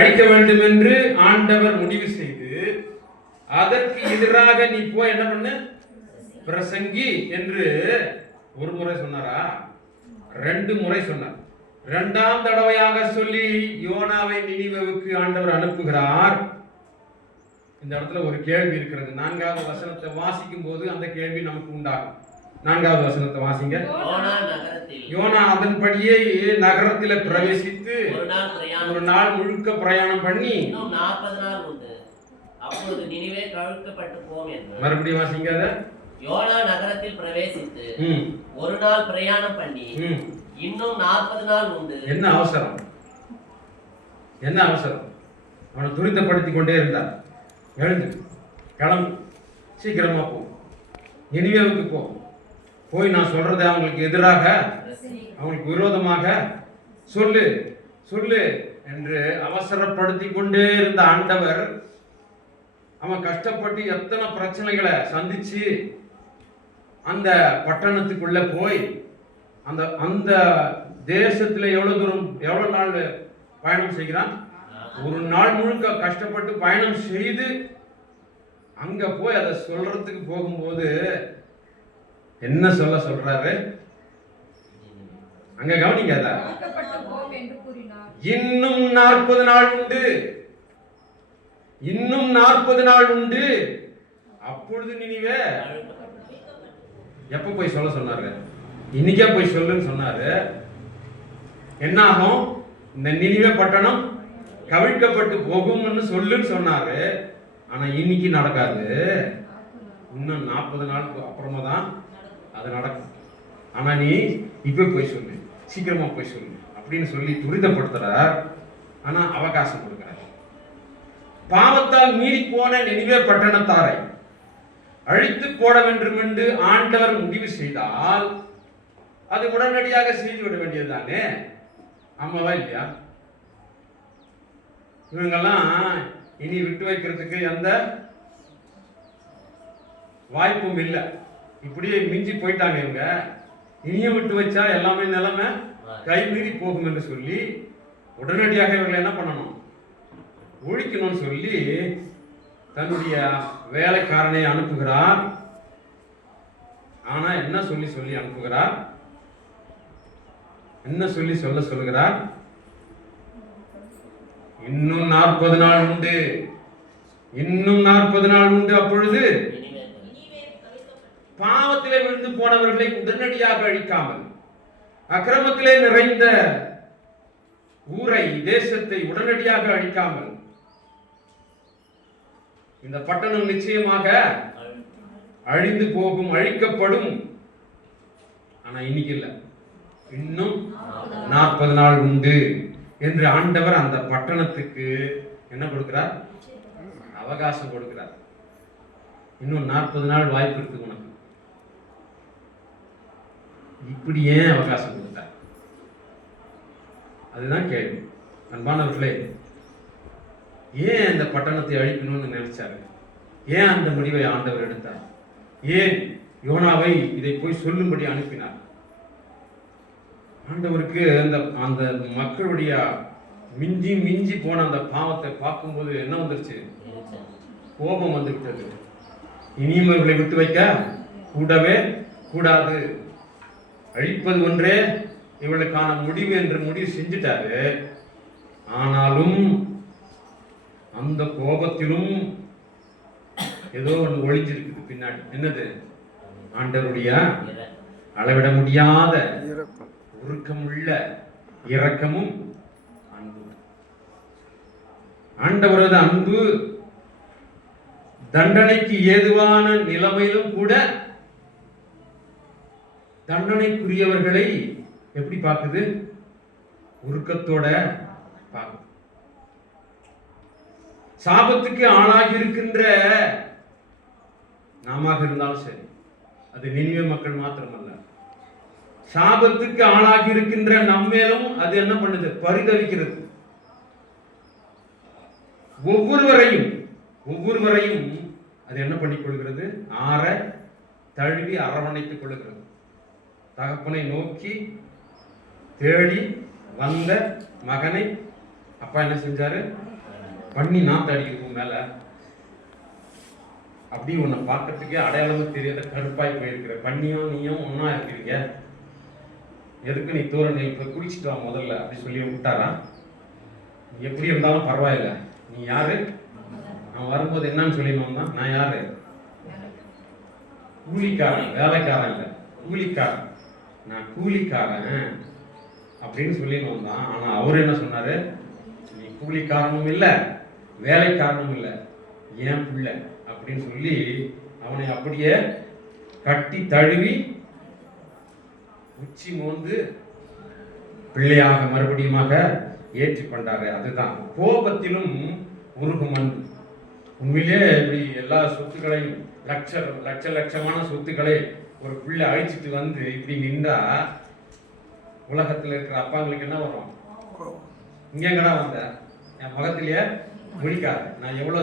அழிக்க வேண்டும் என்று ஆண்டவர் முடிவு செய்து அதற்கு எதிராக நீ போய் என்ன பண்ணு, பிரசங்கி என்று ஒரு முறை சொன்னாரா? 2 முறை சொன்னார். 2ஆம் தடவையாக சொல்லி யோனாவை நினிவேவுக்கு ஆண்டவர் அனுப்புகிறார். இந்த இடத்துல ஒரு கேள்வி இருக்கிறது. 4வது வசனத்தை வாசிக்கும் போது அந்த கேள்வி நமக்கு உண்டாகும். 4வது வசனத்தை வாசிங்க. யோனா அதன்படியே நகரத்தில் பிரவேசித்து ஒரு நாள் முழுக்க பிரயாணம் பண்ணி 40 நாள் உண்டு. அப்பொழுது நினிவே கவிழ்க்கப்பட்டு போம் என்றார். மறுபடியும் வாசிங்க. யோனா நகரத்தில் பிரவேசித்து ஒரு நாள் பிரயாணம் பண்ணி இன்னும் 40 நாள் உண்டு. என்ன அவசரம்? என்ன அவசரம்? அவனை துரிதப்படுத்திக் கொண்டே இருந்தார். எழுந்து கிளம்பு, சீக்கிரமா போ, நினிவேவுக்கு போ, போய் நான் சொல்றதை அவங்களுக்கு எதிராக அவங்களுக்கு விரோதமாக சொல்லு சொல்லு என்று அவசரப்படுத்தி கொண்டே இருந்த ஆண்டவர் அவன் கஷ்டப்பட்டு எத்தனை பிரச்சனைகளை சந்திச்சு அந்த பட்டணத்துக்குள்ள போய் அந்த அந்த தேசத்துல எவ்வளவு தூரம் எவ்வளவு நாள் பயணம் செய்கிறான்? ஒரு நாள் முழுக்க கஷ்டப்பட்டு பயணம் செய்து அங்க போய் அதை சொல்றதுக்கு போகும்போது என்ன சொல்றாரு? அங்க கவனிங்க. இன்னும் 40 நாள் உண்டு, இன்னும் 40 நாள் உண்டு. அப்பொழுது நினிவே எப்ப போய் சொல்ல சொன்னாரு? இன்னைக்கே போய் சொல்லுன்னு சொன்னாரு. என்ன ஆகும்? இந்த நினிவே பட்டணம் கவிழ்க்கப்பட்டு போகும்னு சொல்லுன்னு சொன்னாரு. ஆனா இன்னைக்கு நடக்காது. இன்னும் 40 நாளுக்கு அப்புறமா தான் அது நடக்கும். ஆனா நீ இப்ப போய் சொல்லு, சீக்கிரமா போய் சொல்லு அப்படின்னு சொல்லி துரிதப்படுத்துறார். ஆனா அவகாசம் கொடுக்கிறார். பாவத்தால் மீறி போன நினிவே பட்டணத்தாரை அழித்து போட வேண்டும் என்று ஆண்டவர் முடிவு செய்தால் அது உடனடியாக செய்து விட வேண்டியதுதானே? ஆமாவா இல்லையா? இவங்கெல்லாம் இனி விட்டு வைக்கிறதுக்கு எந்த வாய்ப்பும் இல்லை. இப்படியே மிஞ்சி போயிட்டாங்க இவங்க. இனியும் விட்டு வச்சா எல்லாமே நிலைமை கைமீறி போகும் என்று சொல்லி உடனடியாக இவங்களை என்ன பண்ணணும்? ஒழிக்கணும்னு சொல்லி தன்னுடைய வேலைக்காரனை அனுப்புகிறார். ஆனா என்ன சொல்லி சொல்லி அனுப்புகிறார்? என்ன சொல்லி சொல்லுகிறார்? இன்னும் 40 நாள் உண்டு, இன்னும் 40 நாள் உண்டு. அப்பொழுது பாவத்திலே விழுந்து போனவர்களை உடனடியாக அழிக்காமல், அக்கிரமத்திலே நிறைந்த ஊரை தேசத்தை உடனடியாக அழிக்காமல் இந்த பட்டணம் நிச்சயமாக அழிந்து போகும், அழிக்கப்படும். ஆனா இன்னைக்கு இல்ல, இன்னும் 40 நாள் உண்டு என்று ஆண்டவர் அந்த பட்டணத்துக்கு என்ன கொடுக்கிறார்? அவகாசம் கொடுக்கிறார். இன்னும் 40 நாள் வாய்ப்பு இருக்கு உனக்கு. இப்படி ஏன் அவகாசம் கொடுத்தார்? அதுதான் கேள்வி. அன்பானவர்களே, ஏன் அந்த பட்டணத்தை அழிக்கணும்னு நினைச்சாரு? ஏன் அந்த முடிவை ஆண்டவர் எடுத்தார்? ஏன் யோனாவை இதை போய் சொல்லும்படி அனுப்பினார்? ஆண்டவருக்கு அந்த அந்த மக்களுடைய மிஞ்சி மிஞ்சி போன அந்த பாவத்தை பார்க்கும்போது என்ன வந்துருச்சு? கோபம் வந்து விட்டது. இனியும் இவர்களை விட்டு வைக்க கூடவே கூடாது, அழிப்பது ஒன்றே இவளுக்கான முடிவு என்று முடிவு செஞ்சுட்டாரு. ஆனாலும் அந்த கோபத்திலும் ஏதோ ஒன்று ஒளிஞ்சிருக்குது பின்னாடி. என்னது? ஆண்டவருடைய அளவிட முடியாத உருக்கமுள்ள இரக்கமும் அன்பு. ஆண்டவரது அன்பு தண்டனைக்கு ஏதுவான நிலைமையிலும் கூட தண்டனைக்குரியவர்களை எப்படி பார்க்குது? உருக்கத்தோட பார்க்குது. சாபத்துக்கு ஆளாகி இருக்கின்ற நாம இருந்தாலும் சரி, அது நினிவே மக்கள் மாத்திரமல்ல, சாபத்துக்கு ஆளாகி இருக்கின்ற நம்மேலும் அது என்ன பண்ணுது? பரிதவிக்கிறது. ஒவ்வொருவரையும் அது என்ன பண்ணிக் கொள்கிறது? ஆற தழுவி அரவணைத்துக் கொள்கிறது. தகப்பனை நோக்கி தேடி வந்த மகனை அப்பா என்ன செஞ்சாரு? பண்ணி நாத்து அடிக்கிறதுக்கு மேல அப்படி உன்னை பார்க்கறதுக்கே அடையாளமும் தெரியாத கடுப்பாய் போயிருக்கிற. பண்ணியும் நீயும் ஒன்னா இருக்கிறீங்க, எதுக்கு நீ தூர நீ போய் குளிச்சுட்டு வா முதல்ல அப்படி சொல்லி விட்டாரா? எப்படி இருந்தாலும் பரவாயில்ல, நீ யாரு? நான் வரும்போது என்னன்னு சொல்லிடுவோம் தான், நான் யாரு? கூலிக்காரன், வேலைக்காரன் இல்லை, கூலிக்காரன். நான் கூலிக்காரன் அப்படின்னு சொல்லிடுவோம் தான். ஆனா அவர் என்ன சொன்னாரு? நீ கூலிக்காரனும் இல்லை, வேலைக்காரனும் இல்லை, ஏன் பிள்ளை அப்படின்னு சொல்லி அவனை அப்படியே கட்டி தழுவி உச்சி மோந்து பிள்ளையாக மறுபடியுமாக ஏற்றி கொண்டாரு. அதுதான் கோபத்திலும் உருகும் அன்பு. உண்மையிலே இப்படி எல்லா சொத்துக்களையும் லட்சமான சொத்துக்களை ஒரு பிள்ளை அழிச்சிட்டு வந்து இப்படி நின்றா உலகத்தில் இருக்கிற அப்பாங்களுக்கு என்ன வரும்? இங்க எங்கடா வந்த? என் முகத்திலேயே முடிக்காது. நான் எவ்வளவு